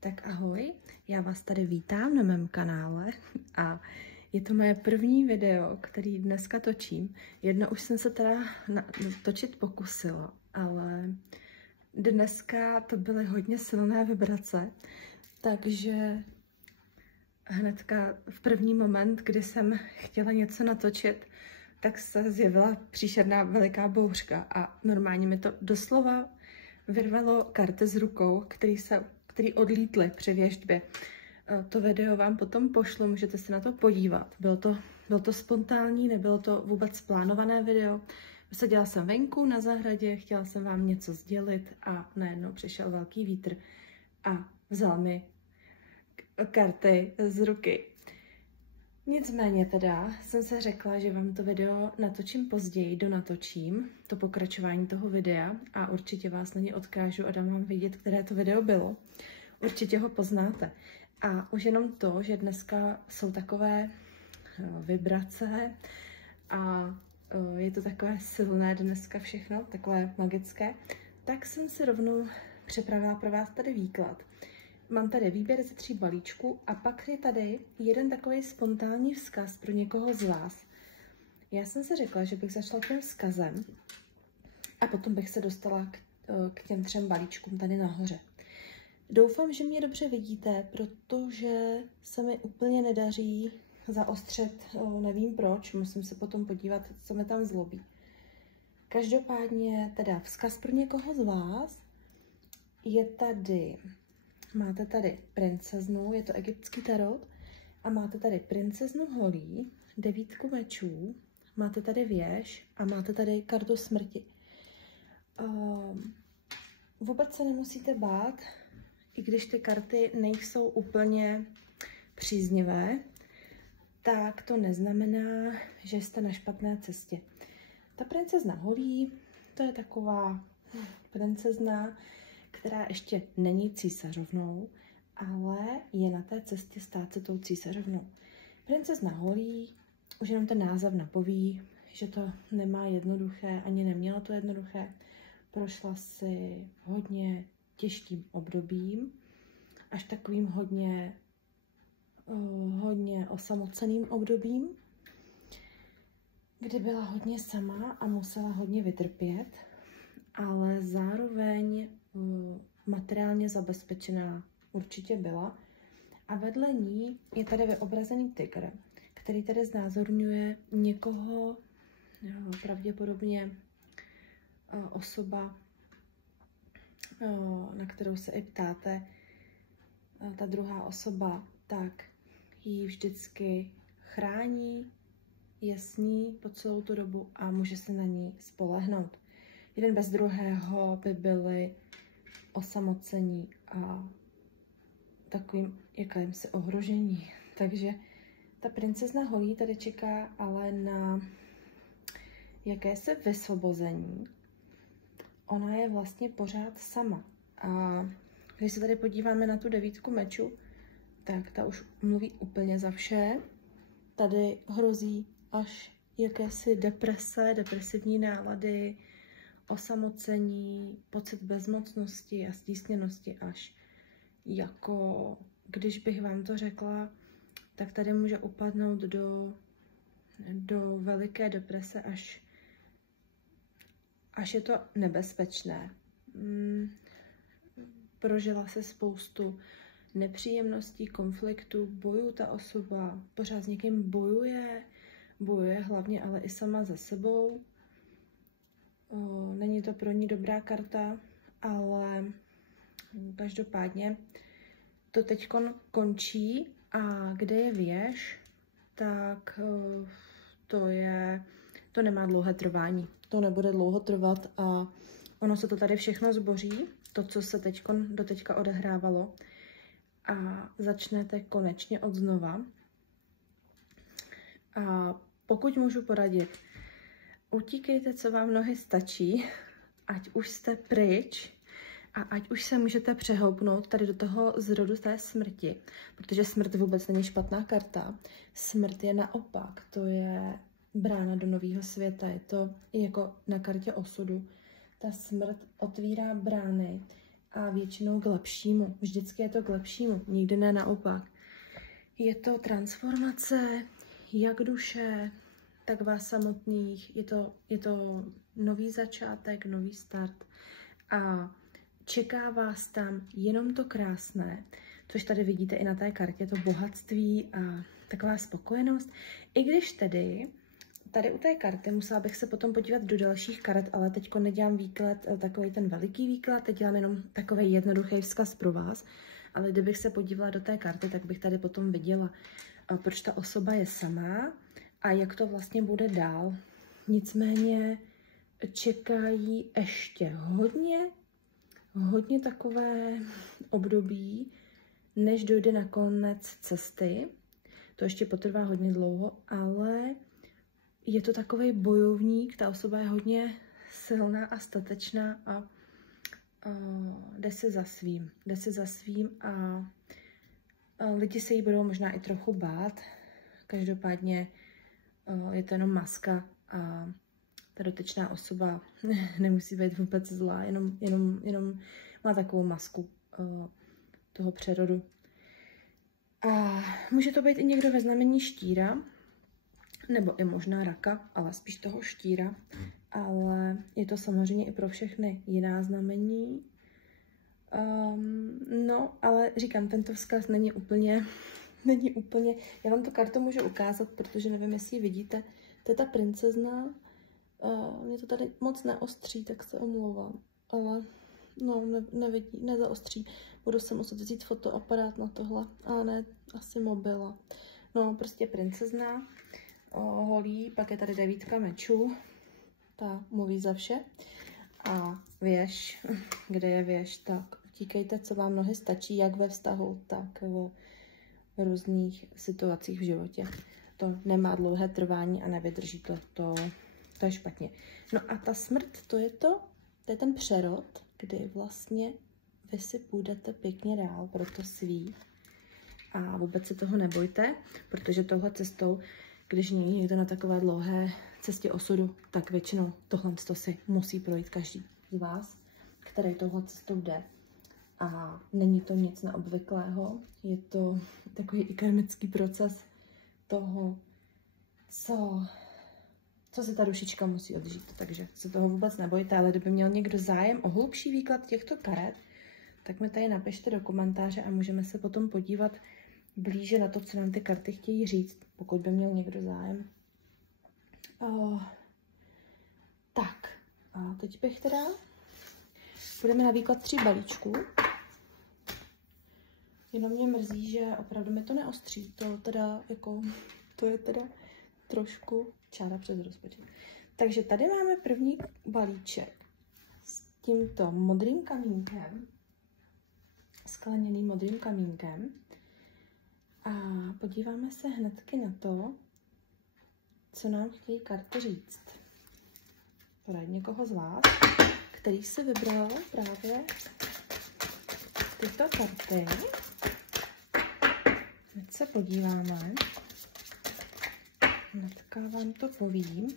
Tak ahoj, já vás tady vítám na mém kanále a je to moje první video, který dneska točím. Jedno už jsem se teda točit pokusila, ale dneska to byly hodně silné vibrace, takže hnedka v první moment, kdy jsem chtěla něco natočit, tak se zjevila příšerná veliká bouřka a normálně mi to doslova vyrvalo karty z rukou, který odlítly při věštbě. To video vám potom pošlu, můžete se na to podívat. Bylo to spontánní, nebylo to vůbec plánované video. Seděla jsem venku na zahradě, chtěla jsem vám něco sdělit a najednou přišel velký vítr a vzal mi karty z ruky. Nicméně teda jsem se řekla, že vám to video natočím později, donatočím to pokračování toho videa a určitě vás na ně odkážu a dám vám vidět, které to video bylo. Určitě ho poznáte. A už jenom to, že dneska jsou takové vibrace a je to takové silné dneska všechno, takové magické, tak jsem si rovnou připravila pro vás tady výklad. Mám tady výběr ze 3 balíčků a pak je tady jeden takový spontánní vzkaz pro někoho z vás. Já jsem si řekla, že bych začala tím vzkazem a potom bych se dostala k těm 3 balíčkům tady nahoře. Doufám, že mě dobře vidíte, protože se mi úplně nedaří zaostřet, nevím proč, musím se potom podívat, co mi tam zlobí. Každopádně teda vzkaz pro někoho z vás je tady. Máte tady princeznu, je to egyptský tarot, a máte tady princeznu holí, 9 mečů, máte tady věž a máte tady kartu smrti. Vůbec se nemusíte bát, i když ty karty nejsou úplně příznivé, tak to neznamená, že jste na špatné cestě. Ta princezna holí, to je taková princezna, která ještě není císařovnou, ale je na té cestě stát se tou císařovnou. Princezna holí, už jenom ten název napoví, že to nemá jednoduché, ani neměla to jednoduché. Prošla si hodně těžkým obdobím, až takovým hodně osamoceným obdobím, kdy byla hodně sama a musela hodně vytrpět, ale zároveň materiálně zabezpečená určitě byla. A vedle ní je tady vyobrazený tygr, který tady znázorňuje někoho, pravděpodobně osoba, na kterou se i ptáte. Ta druhá osoba, tak ji vždycky chrání, je s ní po celou tu dobu a může se na ní spolehnout. Jeden bez druhého by byli osamocení a takovým jakémsi ohrožení. Takže ta princezna holí tady čeká ale na jakési vysvobození. Ona je vlastně pořád sama. A když se tady podíváme na tu 9 mečů, tak ta už mluví úplně za vše. Tady hrozí až jakési deprese, depresivní nálady, osamocení, pocit bezmocnosti a stísněnosti až. Jako když bych vám to řekla, tak tady může upadnout do veliké deprese, až je to nebezpečné. Prožila se spoustu nepříjemností, konfliktů, bojů ta osoba, pořád s někým bojuje hlavně ale i sama za sebou. Není to pro ní dobrá karta, ale každopádně to teď končí a kde je věž, tak to nemá dlouhé trvání. To nebude dlouho trvat a ono se to tady všechno zboří, to, co se doteďka odehrávalo, a začnete konečně od znova. A pokud můžu poradit, utíkejte, co vám nohy stačí, ať už jste pryč a ať už se můžete přehoupnout tady do toho zrodu té smrti, protože smrt vůbec není špatná karta. Smrt je naopak, to je brána do nového světa, je to jako na kartě osudu. Ta smrt otvírá brány a většinou k lepšímu. Vždycky je to k lepšímu, nikdy ne naopak. Je to transformace jak duše, tak vás samotných. Je to nový začátek, nový start a čeká vás tam jenom to krásné, což tady vidíte i na té kartě, to bohatství a taková spokojenost. I když tedy tady u té karty musela bych se potom podívat do dalších karet, ale teďko nedělám výklad, takový ten veliký výklad, teď dělám jenom takový jednoduchý vzkaz pro vás, ale kdybych se podívala do té karty, tak bych tady potom viděla, proč ta osoba je samá a jak to vlastně bude dál. Nicméně čekají ještě hodně takové období, než dojde na konec cesty. To ještě potrvá hodně dlouho, ale je to takový bojovník, ta osoba je hodně silná a statečná a jde se za svým a lidi se jí budou možná i trochu bát. Každopádně je to jenom maska a ta dotyčná osoba nemusí být vůbec zlá, jenom má takovou masku toho přerodu. A může to být i někdo ve znamení štíra, nebo i možná raka, ale spíš toho štíra. Ale je to samozřejmě i pro všechny jiná znamení. No, ale říkám, tento vzkaz není úplně, já vám tu kartu můžu ukázat, protože nevím, jestli ji vidíte. To je ta princezna. Mě to tady moc neostří, tak se omlouvám. Ale no, nezaostří. Budu se muset vzít fotoaparát na tohle, ale ne, asi mobila. No, prostě princezna, holí, pak je tady 9 mečů, ta mluví za vše. A věž, kde je věž, tak utíkejte, co vám nohy stačí, jak ve vztahu, tak v různých situacích v životě. To nemá dlouhé trvání a nevydrží to je špatně. No a ta smrt, to je ten přerod, kdy vlastně vy si půjdete pěkně dál pro to svý. A vůbec se toho nebojte, protože tohle cestou, když není někdo na takové dlouhé cestě osudu, tak většinou tohle si musí projít každý z vás, který tohle cestou jde. A není to nic neobvyklého, je to takový i karmický proces toho, co se ta dušička musí odžít. Takže se toho vůbec nebojte, ale kdyby měl někdo zájem o hlubší výklad těchto karet, tak mi tady napište do komentáře a můžeme se potom podívat blíže na to, co nám ty karty chtějí říct, pokud by měl někdo zájem. Tak, a teď bych teda, budeme na výklad 3 balíčků. Jenom mě mrzí, že opravdu mi to neostří. To je teda trošku čára přes rozpočet. Takže tady máme první balíček s tímto modrým kamínkem, skleněným modrým kamínkem. A podíváme se hnedky na to, co nám chtějí karty říct. Poradě někoho z vás, který si vybral právě tyto karty. Teď se podíváme. Hnedka vám to povím.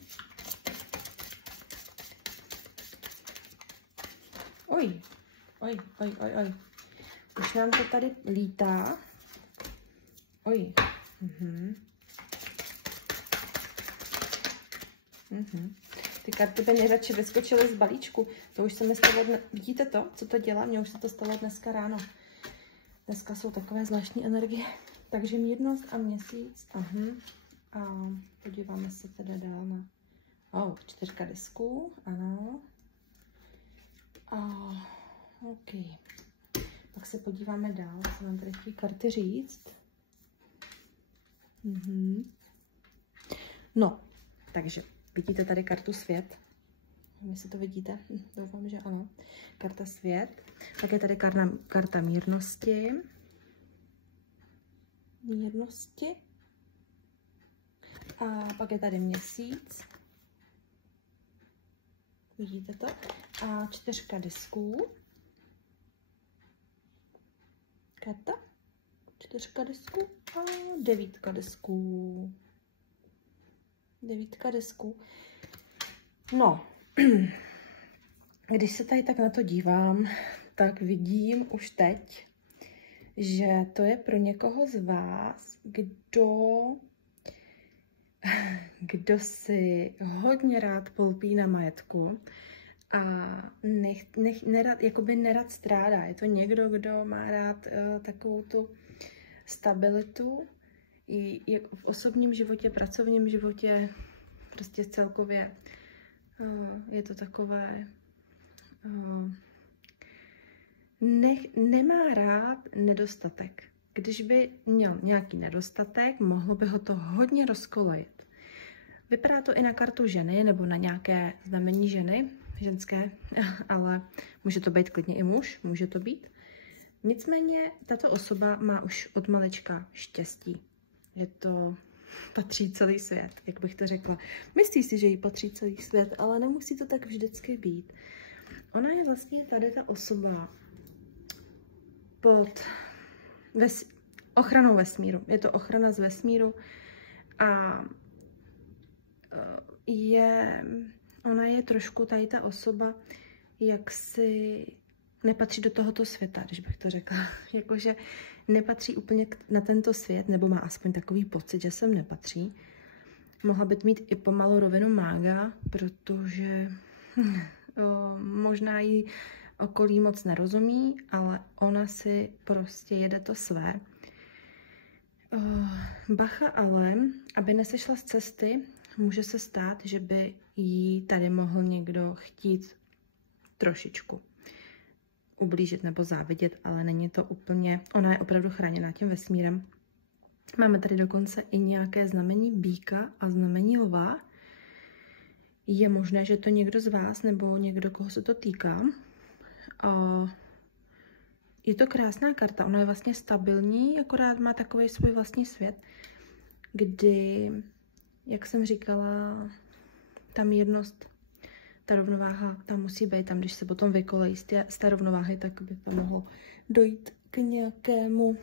Oj. Už nám to tady lítá. Oj. Ty karty by nejradši vyskočily z balíčku. To už se mi stalo, vidíte to, co to dělá? Mně už se to stalo dneska ráno. Dneska jsou takové zvláštní energie. Takže mírnost a měsíc. A podíváme se teda dál na 4 disků. Ano. OK. Pak se podíváme dál, co nám tady chtějí karty říct. No, takže vidíte tady kartu svět. Jestli to vidíte, doufám, že ano. Karta svět. Pak je tady karta mírnosti. A pak je tady měsíc. Vidíte to? A 4 disků. Karta. 4 disků a 9 disků. 9 disků. No, když se tady tak na to dívám, tak vidím už teď, že to je pro někoho z vás, kdo si hodně rád polpí na majetku a nerad strádá. Je to někdo, kdo má rád takovou tu stabilitu i v osobním životě, pracovním životě, prostě celkově je to takové... nemá rád nedostatek. Když by měl nějaký nedostatek, mohlo by ho to hodně rozkolejit. Vypadá to i na kartu ženy, nebo na nějaké znamení ženy, ženské, ale může to být klidně i muž, může to být. Nicméně tato osoba má už od malička štěstí. Patří celý svět, jak bych to řekla. Myslí si, že jí patří celý svět, ale nemusí to tak vždycky být. Ona je vlastně tady ta osoba pod ochranou vesmíru. Je to ochrana z vesmíru a ona je trošku tady ta osoba, jak si nepatří do tohoto světa, když bych to řekla. Jakože nepatří úplně na tento svět, nebo má aspoň takový pocit, že sem nepatří. Mohla by mít i pomalu rovinu mága, protože možná jí okolí moc nerozumí, ale ona si prostě jede to své. Bacha ale, aby nesešla z cesty, může se stát, že by jí tady mohl někdo chtít trošičku ublížit nebo závidět, ale není to úplně, ona je opravdu chráněná tím vesmírem. Máme tady dokonce i nějaké znamení býka a znamení lva. Je možné, že to někdo z vás nebo někdo, koho se to týká. Je to krásná karta, ona je vlastně stabilní, akorát má takový svůj vlastní svět, kdy, jak jsem říkala, ta mírnost, ta rovnováha tam musí být, tam když se potom vykolejí z té rovnováhy, tak by to mohlo dojít k nějakému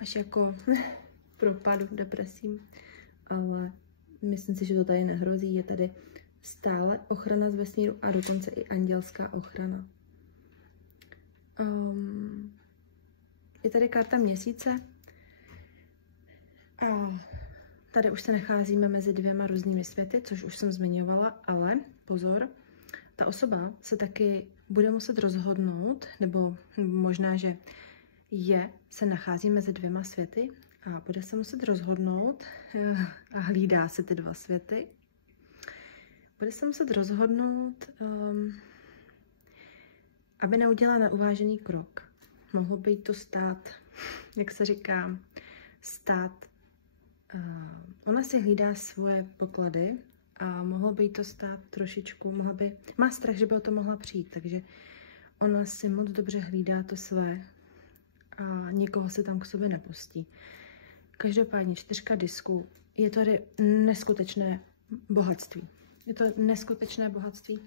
až jako propadu, depresím, ale myslím si, že to tady nehrozí, je tady stále ochrana z vesmíru a dokonce i andělská ochrana. Je tady karta měsíce a tady už se nacházíme mezi dvěma různými světy, což už jsem zmiňovala, ale pozor, ta osoba se taky bude muset rozhodnout, nebo možná, že se nachází mezi dvěma světy a bude se muset rozhodnout a hlídá si ty dva světy. Bude se muset rozhodnout, aby neudělala neuvážený krok. Mohlo by jí to stát, jak se říká, ona si hlídá svoje poklady a mohlo by jí to stát trošičku, má strach, že by o to mohla přijít, takže ona si moc dobře hlídá to své a nikoho se tam k sobě nepustí. Každopádně 4 disků, je to tady neskutečné bohatství. Je to neskutečné bohatství.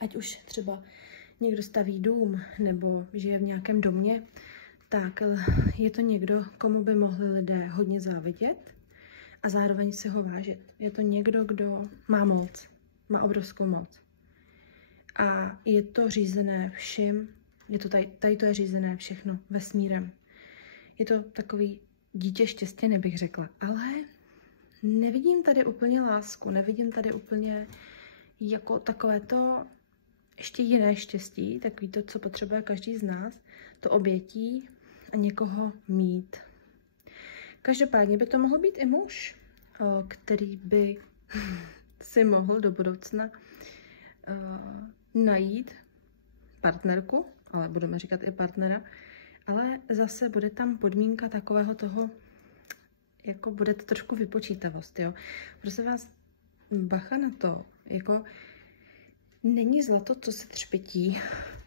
Ať už třeba někdo staví dům nebo žije v nějakém domě, tak je to někdo, komu by mohli lidé hodně závidět a zároveň si ho vážit. Je to někdo, kdo má moc, má obrovskou moc. A je to řízené vším, tady to je řízené všechno vesmírem. Je to takový dítě štěstěné, bych řekla, ale nevidím tady úplně lásku, nevidím tady úplně jako takové to ještě jiné štěstí, takový to, co potřebuje každý z nás, to obětí a někoho mít. Každopádně by to mohl být i muž, který by si mohl do budoucna najít partnerku, ale budeme říkat i partnera, ale zase bude tam podmínka takového toho, jako bude to trošku vypočítavost, jo. Prosím vás, bacha na to, jako není zlato, co se třpytí,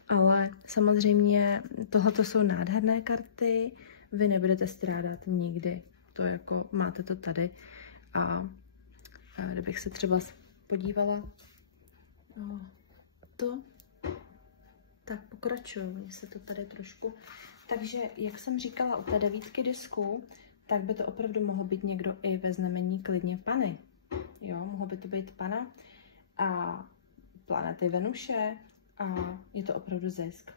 ale samozřejmě tohleto jsou nádherné karty, vy nebudete strádat nikdy, to jako máte to tady a kdybych se třeba podívala tak pokračuju, mně se to tady trošku, takže jak jsem říkala u té 9 disků, tak by to opravdu mohl být někdo i ve znamení klidně Panny, jo, mohlo by to být Pana a planety Venuše a je to opravdu zisk.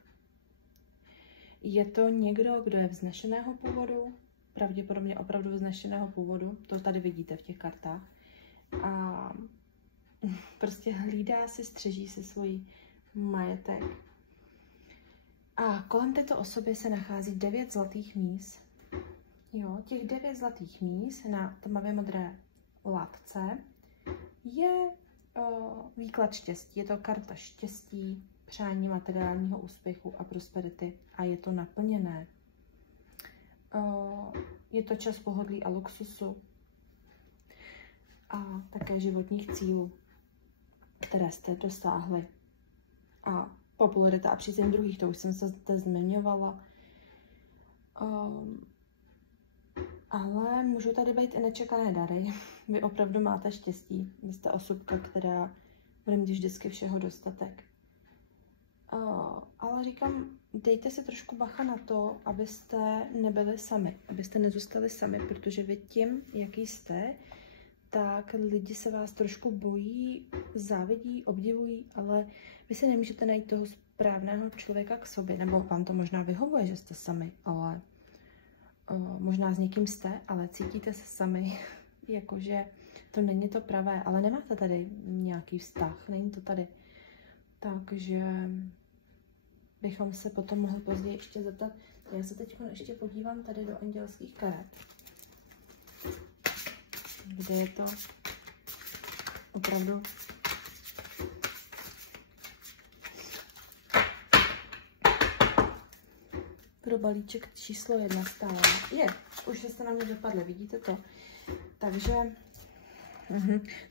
Je to někdo, kdo je vznešeného původu, pravděpodobně opravdu vznešeného původu, to tady vidíte v těch kartách, a prostě hlídá si, střeží si svůj majetek. A kolem této osoby se nachází 9 zlatých míz. Jo, těch 9 zlatých míz na tmavě modré látce je výklad štěstí. Je to karta štěstí, přání materiálního úspěchu a prosperity a je to naplněné. Je to čas pohodlí a luxusu a také životních cílů, které jste dosáhli. A popularita a přízeň druhých, to už jsem se zde zmiňovala. Ale můžou tady být i nečekané dary. Vy opravdu máte štěstí. Vy jste osobka, která bude mít vždycky všeho dostatek. Ale říkám, dejte si trošku bacha na to, abyste nebyli sami, abyste nezůstali sami, protože vy tím, jaký jste, tak lidi se vás trošku bojí, závidí, obdivují, ale vy si nemůžete najít toho správného člověka k sobě, nebo vám to možná vyhovuje, že jste sami, ale možná s někým jste, ale cítíte se sami, jakože to není to pravé, ale nemáte tady nějaký vztah, není to tady. Takže bychom se potom mohli později ještě zeptat. Já se teď ještě podívám tady do andělských karet, kde je to opravdu pro balíček číslo 1 stále. Už jste na mě dopadli, vidíte to? Takže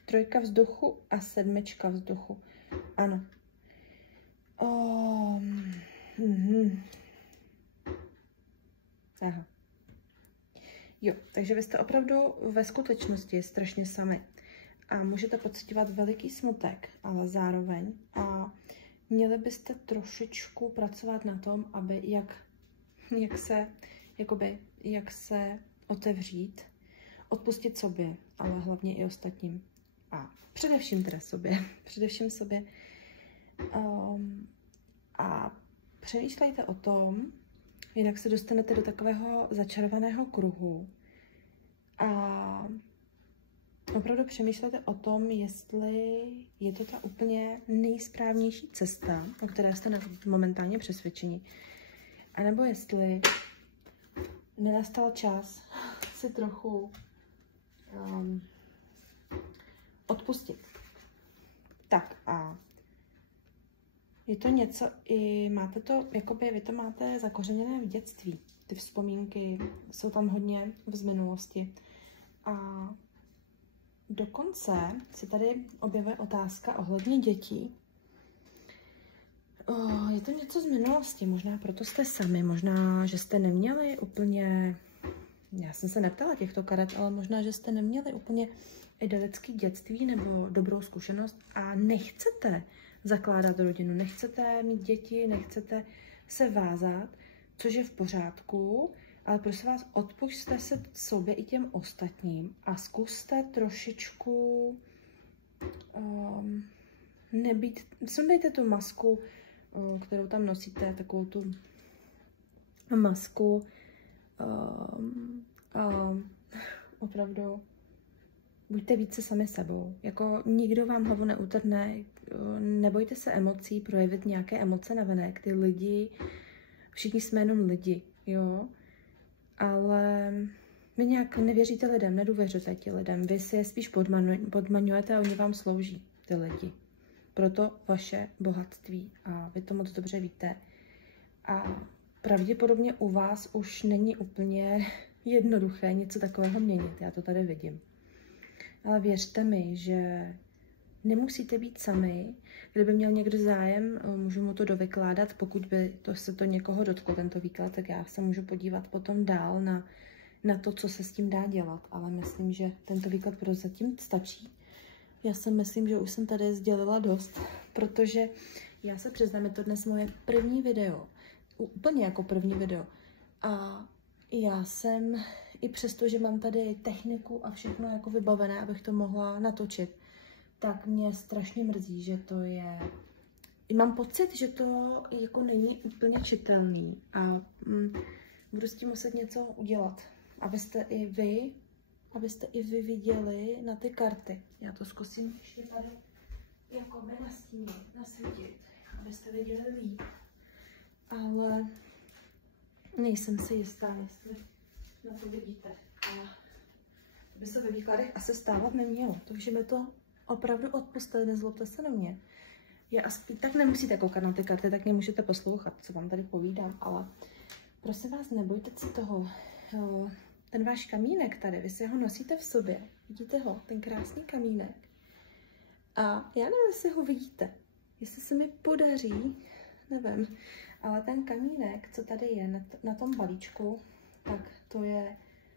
3 vzduchu a 7 vzduchu. Ano. Aha. Jo, takže vy jste opravdu ve skutečnosti strašně sami. A můžete pocitovat veliký smutek, ale zároveň. A měli byste trošičku pracovat na tom, aby jak se otevřít, odpustit sobě, ale hlavně i ostatním. A především teda sobě. Především sobě. A přemýšlejte o tom, jinak se dostanete do takového začarovaného kruhu. A opravdu přemýšlejte o tom, jestli je to ta úplně nejsprávnější cesta, o které jste momentálně přesvědčeni. A nebo jestli nenastal čas si trochu odpustit. Tak a je to něco, i máte to, jakoby vy to máte zakořeněné v dětství. Ty vzpomínky jsou tam hodně z minulosti. A dokonce se tady objevuje otázka ohledně dětí. Je to něco z minulosti, možná proto jste sami, možná, že jste neměli úplně, já jsem se neptala těchto karet, ale možná, že jste neměli úplně idylické dětství nebo dobrou zkušenost a nechcete zakládat rodinu, nechcete mít děti, nechcete se vázat, což je v pořádku, ale prosím vás, odpusťte se sobě i těm ostatním a zkuste trošičku sundejte tu masku, kterou tam nosíte, takovou tu masku, opravdu buďte více sami sebou. Jako nikdo vám hlavu neutrhne, nebojte se emocí, projevit nějaké emoce navenek. Ty lidi, všichni jsme jenom lidi, jo? Ale vy nějak nevěříte lidem, nedůvěřujete ti lidem. Vy si je spíš podmaňujete a oni vám slouží, ty lidi. Proto vaše bohatství a vy to moc dobře víte. A pravděpodobně u vás už není úplně jednoduché něco takového měnit. Já to tady vidím. Ale věřte mi, že nemusíte být sami. Kdyby měl někdo zájem, můžu mu to dovykládat. Pokud by se to někoho dotklo, tento výklad, tak já se můžu podívat potom dál na to, co se s tím dá dělat. Ale myslím, že tento výklad prozatím stačí. Já si myslím, že už jsem tady sdělila dost, protože já se přiznám, je to dnes moje první video. Úplně jako první video. A já jsem, i přesto, že mám tady techniku a všechno jako vybavené, abych to mohla natočit, tak mě strašně mrzí, že to je mám pocit, že to jako není úplně čitelný a budu s tím muset něco udělat, abyste i vy viděli na ty karty. Já to zkusím ještě tady jako nasvítit, abyste viděli líp. Ale nejsem si jistá, jestli na to vidíte. A by se ve výkladech asi stávat nemělo, takže mi to opravdu odpustili, nezlobte se na mě. Tak nemusíte koukat na ty karty, tak nemůžete poslouchat, co vám tady povídám, ale prosím vás, nebojte se toho. Ten váš kamínek tady, vy si ho nosíte v sobě, vidíte ho, ten krásný kamínek. A já nevím, jestli ho vidíte, jestli se mi podaří, nevím, ale ten kamínek, co tady je na tom balíčku, tak to je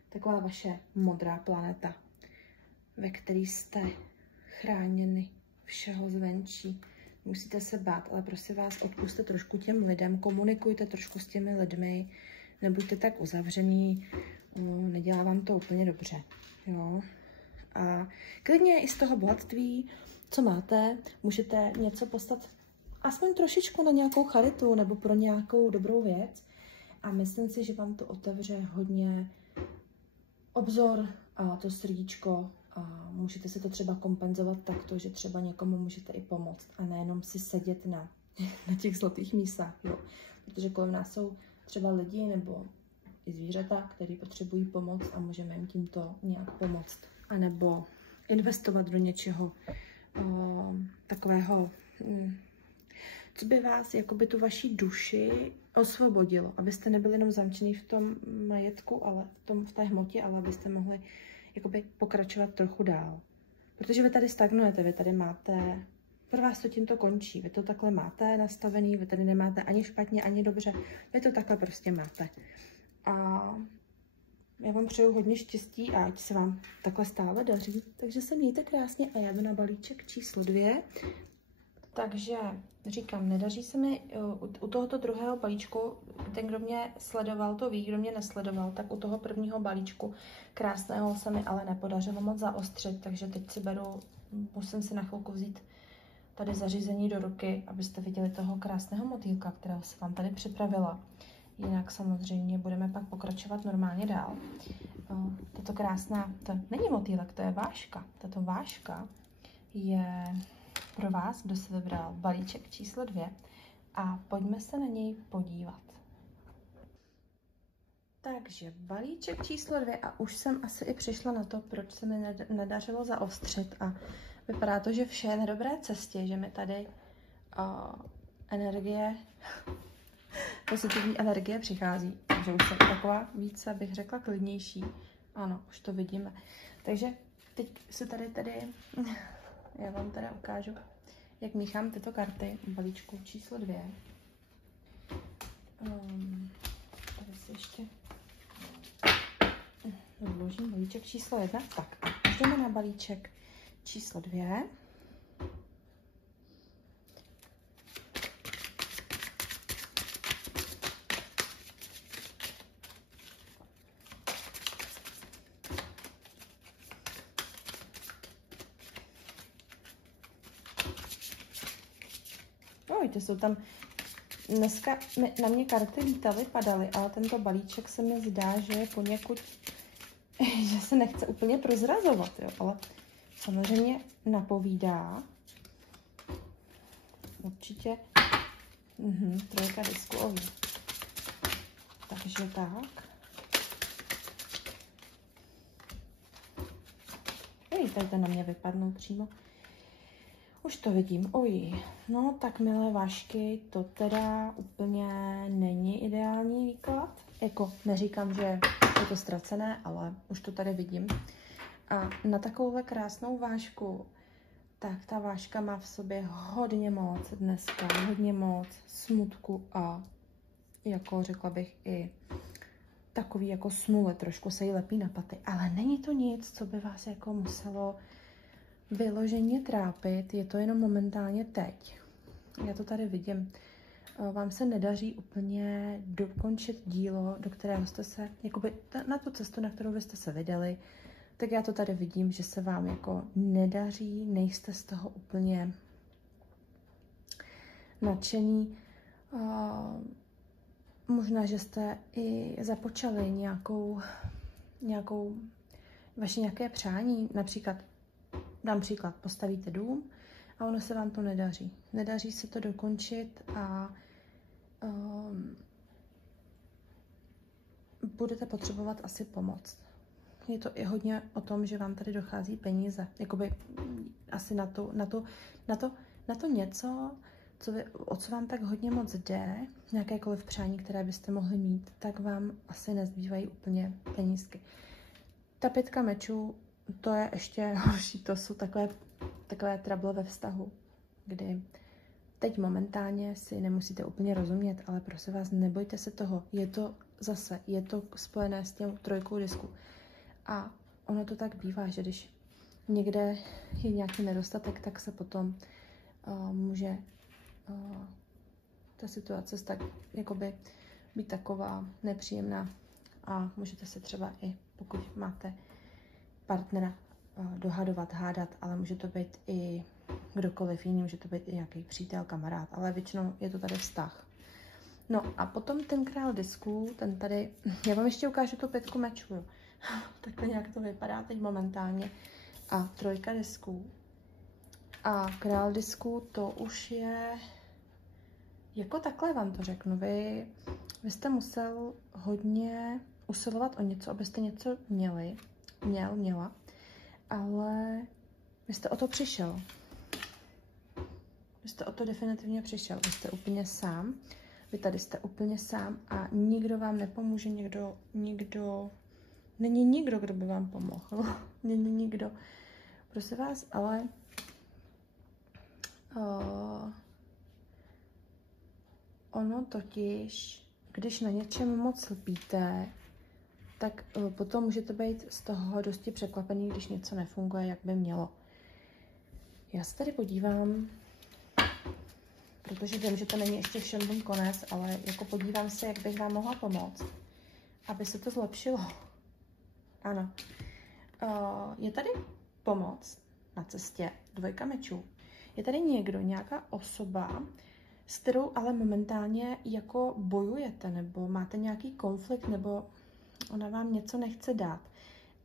taková vaše modrá planeta, ve které jste chráněni všeho zvenčí. Musíte se bát, ale prosím vás, odpusťte trošku těm lidem, komunikujte trošku s těmi lidmi, nebuďte tak uzavřený, nedělá vám to úplně dobře. Jo? A klidně i z toho bohatství, co máte, můžete něco poslat aspoň trošičku na nějakou charitu nebo pro nějakou dobrou věc. A myslím si, že vám to otevře hodně obzor a to srdíčko. A můžete si to třeba kompenzovat takto, že třeba někomu můžete i pomoct a nejenom si sedět na těch zlatých mísách, jo. Protože kolem nás jsou třeba lidi nebo i zvířata, kteří potřebují pomoc a můžeme jim tímto nějak pomoct. A nebo investovat do něčeho takového, co by vás, jakoby tu vaší duši osvobodilo, abyste nebyli jenom zamčený v tom majetku, ale v té hmotě, ale abyste mohli jakoby pokračovat trochu dál. Protože vy tady stagnujete, vy tady máte, pro vás to tímto končí, vy to takhle máte nastavený, vy tady nemáte ani špatně, ani dobře, vy to takhle prostě máte. A já vám přeju hodně štěstí a ať se vám takhle stále daří. Takže se mějte krásně a já jdu na balíček číslo 2. Takže říkám, nedaří se mi u tohoto druhého balíčku, ten, kdo mě sledoval, to ví, kdo mě nesledoval, tak u toho prvního balíčku krásného se mi ale nepodařilo moc zaostřit, takže teď musím si na chvilku vzít tady zařízení do ruky, abyste viděli toho krásného motýlka, kterého se vám tady připravila. Jinak samozřejmě budeme pak pokračovat normálně dál. Tato krásná, to není motýlek, to je váška. Tato váška je pro vás, kdo se vybral balíček číslo 2 a pojďme se na něj podívat. Takže balíček číslo 2 a už jsem asi i přišla na to, proč se mi nedařilo zaostřit a vypadá to, že vše je na dobré cestě, že mi tady pozitivní energie přichází, takže už jsem taková více, bych řekla, klidnější. Ano, už to vidíme. Takže teď se tady já vám teda ukážu, jak míchám tyto karty v balíčku číslo 2. Tady si ještě odložím balíček číslo 1. Tak a jdeme na balíček číslo 2. To jsou tam, dneska na mě karty lítaly, padaly, ale tento balíček se mi zdá, že je poněkud, že se nechce úplně prozrazovat, jo, ale samozřejmě napovídá určitě trojka disku oví. Takže tak. Tady to na mě vypadnou přímo. Už to vidím, no tak milé vášky, to teda úplně není ideální výklad. Jako neříkám, že je to ztracené, ale už to tady vidím. A na takovouhle krásnou vášku, tak ta váška má v sobě hodně moc dneska, hodně moc smutku a jako řekla bych i takový jako smůle, trošku se jí lepí na paty. Ale není to nic, co by vás jako muselo vyloženě trápit, je to jenom momentálně teď. Já to tady vidím. Vám se nedaří úplně dokončit dílo, do kterého jste se, jakoby na tu cestu, na kterou byste se vydali, tak já to tady vidím, že se vám jako nedaří, nejste z toho úplně nadšený. Možná, že jste i započali nějakou vaše nějaké přání, například, dám příklad, postavíte dům a ono se vám to nedaří. Nedaří se to dokončit a budete potřebovat asi pomoc. Je to i hodně o tom, že vám tady dochází peníze. Jakoby asi na to něco, o co vám tak hodně moc jde, nějakékoliv přání, které byste mohli mít, tak vám asi nezbývají úplně penízky. Ta 5 mečů, to je ještě horší, to jsou takové trable ve vztahu, kdy teď momentálně si nemusíte úplně rozumět, ale prosím vás, nebojte se toho. Je to spojené s těm 3 disku. A ono to tak bývá, že když někde je nějaký nedostatek, tak se potom může ta situace tak jakoby být taková nepříjemná a můžete se třeba i, pokud máte partnera, dohadovat, hádat, ale může to být i kdokoliv jiný, může to být i nějaký přítel, kamarád, ale většinou je to tady vztah. No a potom ten král disků, ten tady, já vám ještě ukážu tu 5 mečů, jo. Takhle nějak to vypadá teď momentálně. A 3 disků. A král disků, to už je, jako takhle vám to řeknu, vy jste musel hodně usilovat o něco, abyste něco měla, ale vy jste o to přišel. Vy jste o to definitivně přišel, vy jste úplně sám, vy tady jste úplně sám a nikdo vám nepomůže, není nikdo, kdo by vám pomohl, není nikdo, prosím vás, ale ono totiž, když na něčem moc lpíte, tak potom můžete být z toho dosti překvapený, když něco nefunguje, jak by mělo. Já se tady podívám, protože vím, že to není ještě všem konec, ale jako podívám se, jak bych vám mohla pomoct, aby se to zlepšilo. Ano. Je tady pomoc na cestě 2 mečů. Je tady někdo, nějaká osoba, s kterou ale momentálně jako bojujete, nebo máte nějaký konflikt, nebo ona vám něco nechce dát,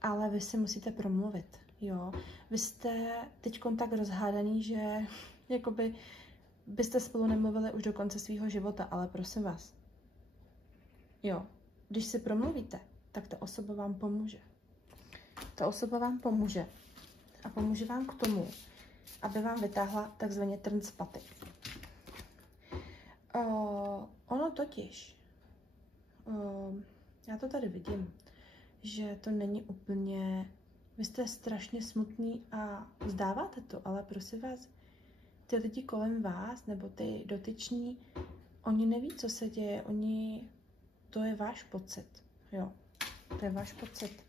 ale vy si musíte promluvit, jo. Vy jste teď tak rozhádaný, že jakoby byste spolu nemluvili už do konce svého života, ale prosím vás, jo, když si promluvíte, tak ta osoba vám pomůže. Ta osoba vám pomůže a pomůže vám k tomu, aby vám vytáhla takzvaně trn z paty. Ono totiž, já to tady vidím, že to není úplně, vy jste strašně smutný a vzdáváte to, ale prosím vás, ty lidi kolem vás, nebo ty dotyční, oni neví, co se děje, to je váš pocit, jo, to je váš pocit,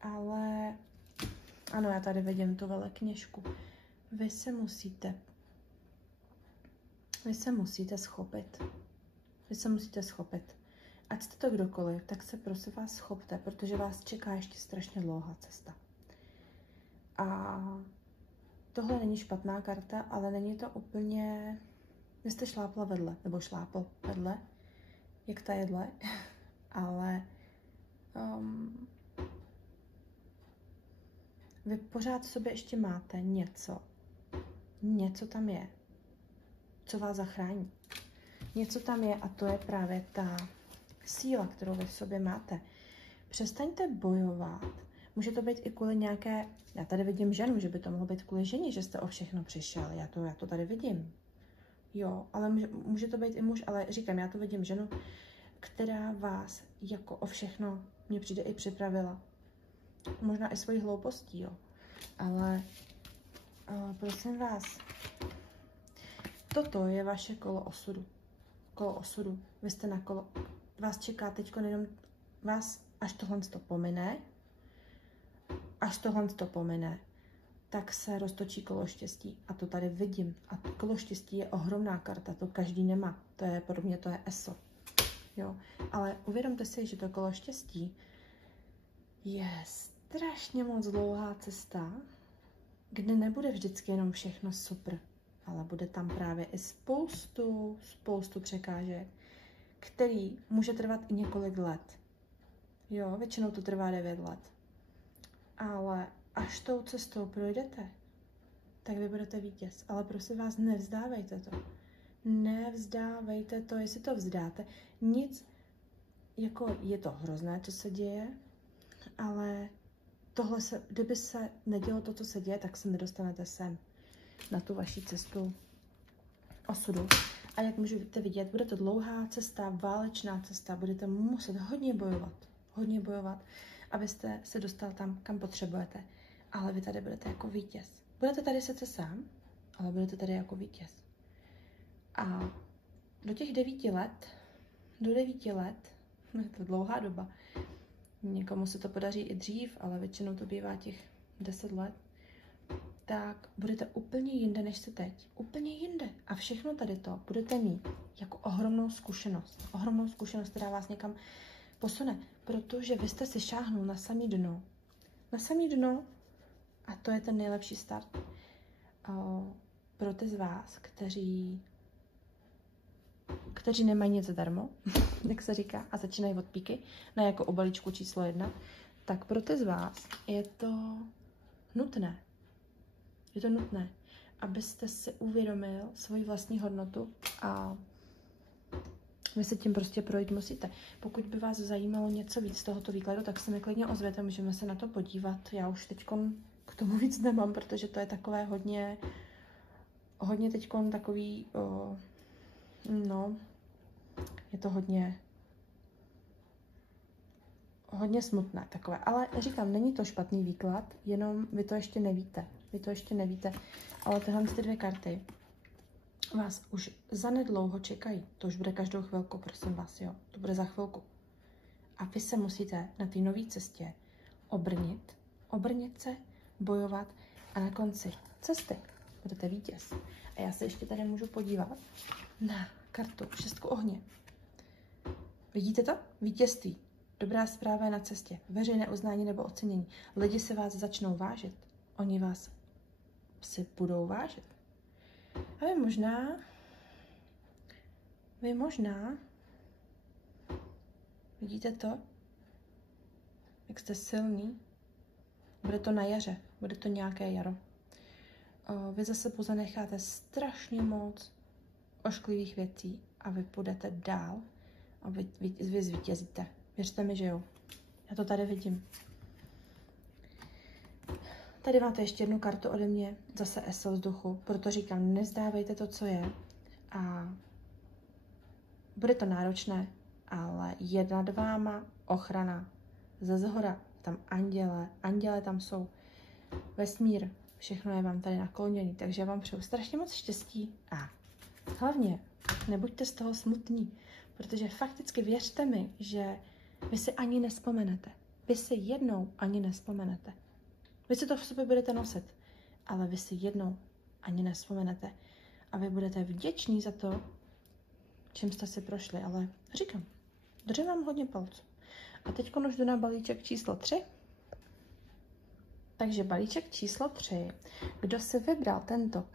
ale ano, já tady vidím tu velekněžku, vy se musíte schopit. Ať jste to kdokoliv, tak se prosím vás schopte, protože vás čeká ještě strašně dlouhá cesta. A tohle není špatná karta, ale není to úplně... Vy jste šlápla vedle, nebo šlápl vedle, jak ta jedle, ale vy pořád v sobě ještě máte něco tam je, co vás zachrání. Něco tam je a to je právě ta síla, kterou vy v sobě máte. Přestaňte bojovat. Může to být i kvůli nějaké, já tady vidím ženu, že by to mohlo být kvůli ženě, že jste o všechno přišel. Já to tady vidím. Jo, ale může to být i muž, ale říkám, já to vidím ženu, která vás jako o všechno, mně přijde, i připravila. Možná i svojí hloupostí, jo. Ale prosím vás, toto je vaše kolo osudu. Vy jste na kolo, vás čeká teď jenom vás, až tohle to pomine, tak se roztočí kolo štěstí. A to tady vidím. A to kolo štěstí je ohromná karta, to každý nemá. To je podobně, to je ESO. Jo. Ale uvědomte si, že to kolo štěstí je strašně moc dlouhá cesta, kde nebude vždycky jenom všechno super. ale bude tam právě i spoustu překážek, který může trvat i několik let. Jo, většinou to trvá 9 let. Ale až tou cestou projdete, tak vy budete vítěz. Ale prosím vás, nevzdávejte to. Nevzdávejte to, jestli to vzdáte. Nic, jako je to hrozné, co se děje, ale kdyby se nedělo to, co se děje, tak se nedostanete sem, na tu vaši cestu osudu. A jak můžete vidět, bude to dlouhá cesta, válečná cesta, budete muset hodně bojovat, abyste se dostal tam, kam potřebujete. Ale vy tady budete jako vítěz. Budete tady sice sám, ale budete tady jako vítěz. A do těch 9 let, je to dlouhá doba, někomu se to podaří i dřív, ale většinou to bývá těch 10 let, tak budete úplně jinde, než jste teď. Úplně jinde. A všechno tady to budete mít jako ohromnou zkušenost. Ohromnou zkušenost, která vás někam posune. Protože vy jste si šáhnul na samý dno. Na samý dno a to je ten nejlepší start. Pro ty z vás, kteří nemají nic zadarmo, jak se říká, a začínají od píky, ne jako o balíčku číslo 1, tak pro ty z vás je to nutné. Je to nutné, abyste si uvědomil svoji vlastní hodnotu a vy se tím prostě projít musíte. Pokud by vás zajímalo něco víc z tohoto výkladu, tak se mi klidně ozvěte, můžeme se na to podívat. Já už teď k tomu víc nemám, protože to je takové hodně teď takový, je to hodně smutné takové. Ale říkám, není to špatný výklad, jenom vy to ještě nevíte. Ale tyhle ty 2 karty vás už zanedlouho čekají. To už bude každou chvilku, prosím vás, jo. To bude za chvilku. A vy se musíte na té nové cestě obrnit se, bojovat a na konci cesty budete vítěz. A já se ještě tady můžu podívat na kartu 6 ohně. Vidíte to? Vítězství. Dobrá zpráva je na cestě. Veřejné uznání nebo ocenění. Lidi se vás začnou vážit. Oni vás si budou vážit. A vy možná vidíte to, jak jste silný. Bude to na jaře, bude to nějaké jaro. Vy za sebou zanecháte strašně moc ošklivých věcí a vy půjdete dál a vy zvítězíte. Věřte mi, že jo. Já to tady vidím. Tady máte ještě jednu kartu ode mě, zase ESO vzduchu, proto říkám, nezdávejte to, co je. A bude to náročné, ale je nad váma ochrana ze zhora. Tam anděle tam jsou, vesmír, všechno je vám tady nakloněný, takže já vám přeju strašně moc štěstí a hlavně nebuďte z toho smutní, protože fakticky věřte mi, že vy si ani nespomenete. Vy si jednou ani nespomenete. Vy si to v sobě budete nosit, ale vy si jednou ani nespomenete. A vy budete vděční za to, čím jste si prošli. Ale říkám, držím vám hodně palců. A teď už jdu na balíček číslo 3. Takže balíček číslo 3. Kdo si vybral tento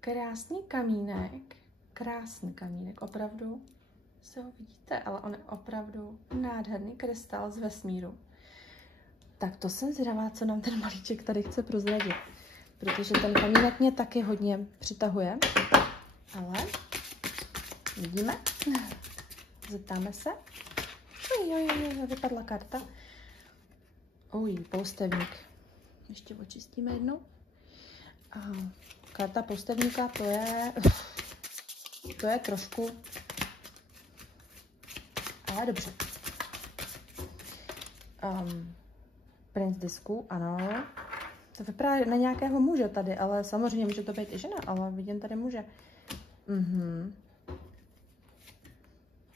krásný kamínek, opravdu se ho vidíte, ale on je opravdu nádherný krystal z vesmíru. Tak to jsem zvědavá, co nám ten balíček tady chce prozradit, protože ten kamínek mě taky hodně přitahuje, ale vidíme, zeptáme se. Vypadla karta. Poustevník. Ještě očistíme jednou. A karta poustevníka, to je trošku, ale dobře. Princ disků, ano. To vypadá na nějakého muže tady, ale samozřejmě může to být i žena, ale vidím tady muže.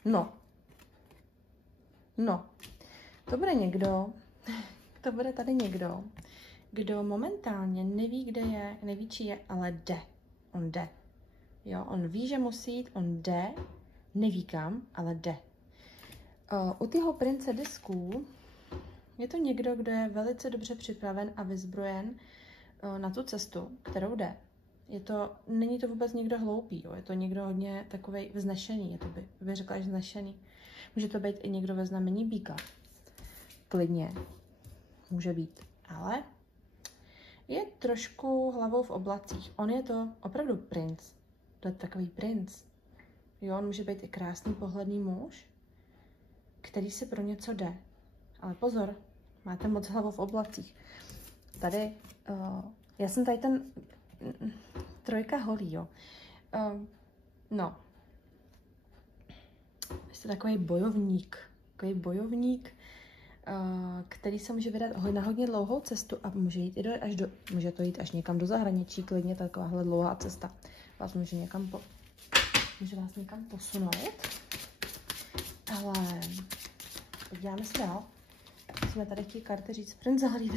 No. To bude tady někdo, kdo momentálně neví, kde je, neví, či je, ale jde. On jde. Jo, on ví, že musí jít, on jde, neví kam, ale jde. U tého prince disků je to někdo, kdo je velice dobře připraven a vyzbrojen na tu cestu, kterou jde. Není to vůbec někdo hloupý, jo? Je to někdo hodně takovej vznešený, je to by řekla, že vznešený. Může to být i někdo ve znamení býka. Klidně. Může být. Ale je trošku hlavou v oblacích. On je to opravdu princ. To je takový princ. Jo, on může být i krásný, pohledný muž, který si pro něco jde. Ale pozor, máte moc hlavu v oblacích. Tady, já jsem tady ten trojka holí, jo. No. Jste takový bojovník, který se může vydat na hodně dlouhou cestu a může to jít až někam do zahraničí, klidně takováhle dlouhá cesta. Může vás někam posunout. Ale podíváme se dál. Musíme tady chtějí karty říct. Princ Zaholí,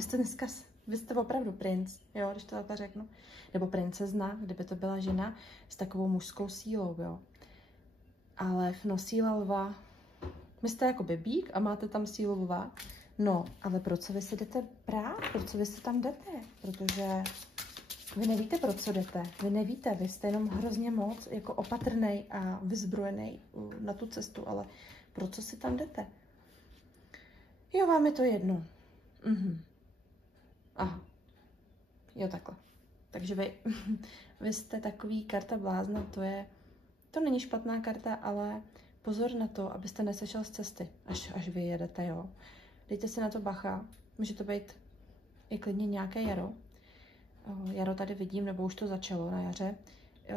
vy jste opravdu princ, jo, když to takhle řeknu. Nebo princezna, kdyby to byla žena s takovou mužskou sílou, jo. Ale no, síla lva. Vy jste jako bík a máte tam sílu lva. No, ale proč se vy si jdete prát? Proč se vy si tam jdete? Protože vy nevíte, proč co jdete. Vy nevíte, vy jste jenom hrozně moc jako opatrnej a vyzbrojený na tu cestu, ale proč si tam jdete? Jo, vám je to jedno. Aha. Jo, takhle. Takže vy jste takový karta blázna, to není špatná karta, ale pozor na to, abyste nesešel z cesty, až vy jedete, jo. Dejte si na to bacha, může to být i klidně nějaké jaro. Jaro tady vidím, nebo už to začalo na jaře.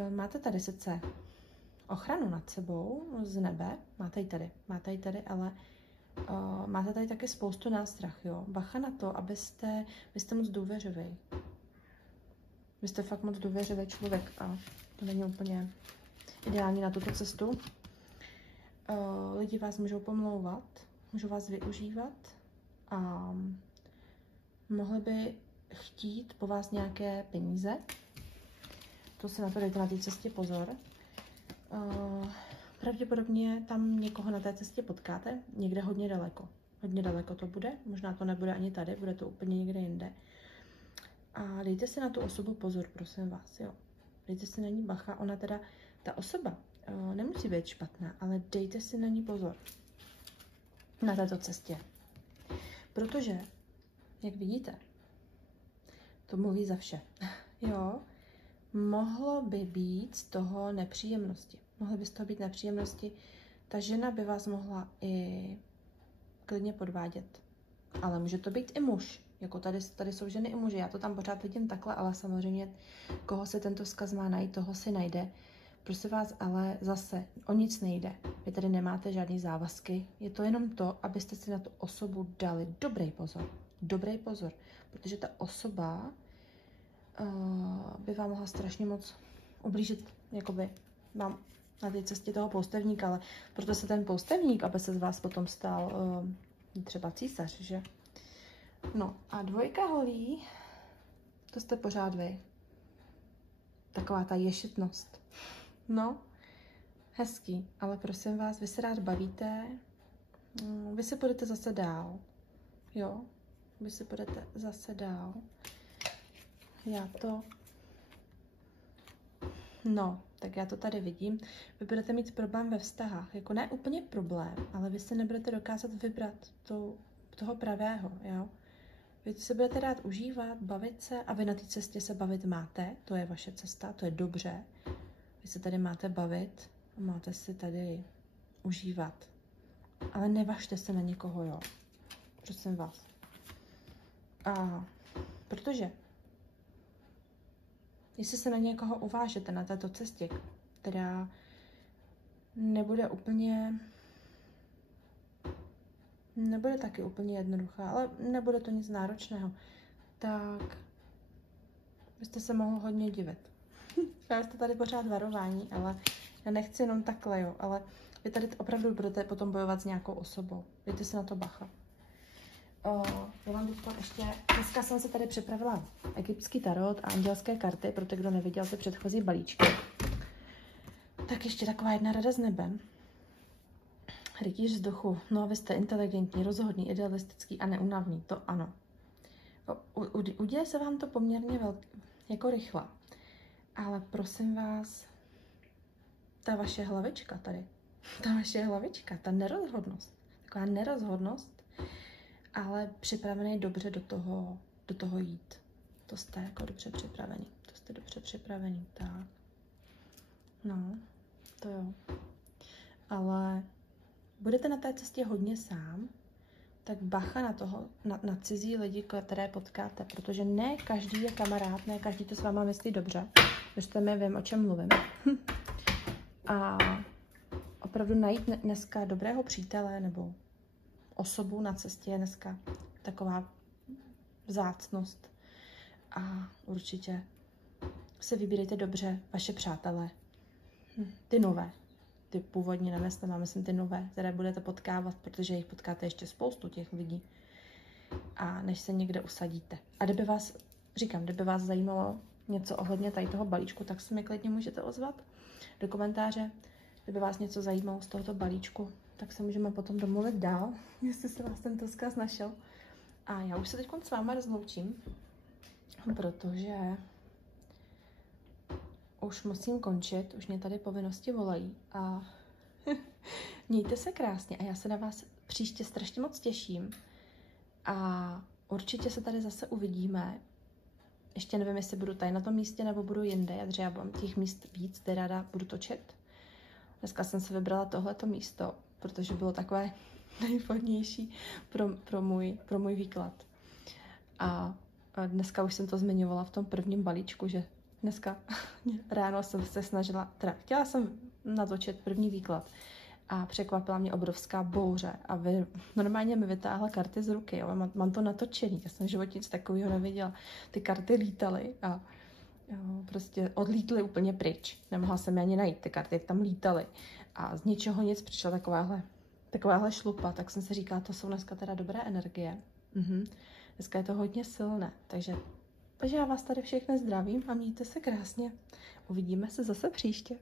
Máte tady sice ochranu nad sebou z nebe, máte ji tady, ale máte tady taky spoustu nástrah, jo. Bacha na to, vy jste moc důvěřivý. Vy jste fakt moc důvěřivý člověk a to není úplně ideální na tuto cestu. Lidi vás můžou pomlouvat, můžou vás využívat a mohli by chtít po vás nějaké peníze. To si na to dejte na té cestě pozor. Pravděpodobně tam někoho na té cestě potkáte, někde hodně daleko. Hodně daleko to bude, možná to nebude ani tady, bude to úplně někde jinde. A dejte si na tu osobu pozor, prosím vás, jo. Dejte si na ní bacha, ta osoba nemusí být špatná, ale dejte si na ní pozor na této cestě. Protože, jak vidíte, to mluví za vše. Jo, mohlo by být z toho nepříjemnosti. Ta žena by vás mohla i klidně podvádět. Ale může to být i muž. Jako tady jsou ženy i muži. Já to tam pořád vidím takhle, ale samozřejmě, koho se tento vzkaz má najít, toho si najde. Prosím vás, ale zase o nic nejde. Vy tady nemáte žádný závazky. Je to jenom to, abyste si na tu osobu dali dobrý pozor. Protože ta osoba by vám mohla strašně moc ublížit, jakoby vám na té cestě toho poustevníka, ale proto se ten poustevník, aby se z vás potom stal třeba císař, že? No a dvojka holí, to jste pořád vy. Taková ta ješitnost. No, hezký, ale prosím vás, vy se rád bavíte, vy se půjdete zase dál, jo, tak já to tady vidím, vy budete mít problém ve vztahách, jako ne úplně problém, ale vy se nebudete dokázat vybrat toho pravého, jo. Vy se budete rád užívat, bavit se a vy na té cestě se bavit máte, to je vaše cesta, to je dobře. Vy se tady máte bavit a máte si tady užívat. Ale nevažte se na někoho, jo. Prosím vás. A protože jestli se na někoho uvážete na této cestě, která nebude taky úplně jednoduchá, ale nebude to nic náročného, tak byste se mohl hodně divit. Já jste tady pořád varování, ale já nechci jenom takhle, jo, ale vy tady opravdu budete potom bojovat s nějakou osobou. Dejte si na to bacha. Já vám dneska jsem si tady připravila egyptský tarot a andělské karty, pro ty, kdo neviděl ty předchozí balíčky. Tak ještě taková jedna rada z nebe. Rytíř vzduchu. No, vy jste inteligentní, rozhodný, idealistický a neúnavný. To ano. Uděje se vám to poměrně jako rychle. Ale prosím vás, ta vaše hlavička tady, ta nerozhodnost, taková nerozhodnost, ale připravený dobře do toho jít. To jste jako dobře připravení, tak. No, to jo. Ale budete na té cestě hodně sám, tak bacha na cizí lidi, které potkáte, protože ne každý je kamarád, ne každý to s váma myslí dobře. Věřte mi, vím, o čem mluvím. A opravdu najít dneska dobrého přítele nebo osobu na cestě je dneska taková vzácnost. A určitě se vybírejte dobře vaše přátelé. Ty nové. Ty původní nemyslím, a myslím ty nové, které budete potkávat, protože jich potkáte ještě spoustu těch lidí. A než se někde usadíte. A kdyby vás zajímalo něco ohledně tady toho balíčku, tak se mi klidně můžete ozvat do komentáře. Kdyby vás něco zajímalo z tohoto balíčku, tak se můžeme potom domluvit dál, jestli se vás tento vzkaz našel. A já už se teď s váma rozloučím, protože už musím končit, už mě tady povinnosti volají a mějte se krásně a já se na vás příště strašně moc těším a určitě se tady zase uvidíme. Ještě nevím, jestli budu tady na tom místě nebo budu jinde, já třeba mám těch míst víc, kde ráda budu točit. Dneska jsem si vybrala tohleto místo, protože bylo takové nejvhodnější pro můj výklad. A dneska už jsem to zmiňovala v tom prvním balíčku, že dneska ráno jsem se chtěla jsem natočit první výklad a překvapila mě obrovská bouře a normálně mi vytáhla karty z ruky, jo? Mám to natočený, já jsem v životě nic takového neviděla. Ty karty lítaly a prostě odlítly úplně pryč. Nemohla jsem je ani najít, ty karty tam lítaly a z ničeho nic přišla takováhle šlupa, tak jsem si říkala, to jsou dneska teda dobré energie. Dneska je to hodně silné, takže já vás tady všechny zdravím a mějte se krásně. Uvidíme se zase příště.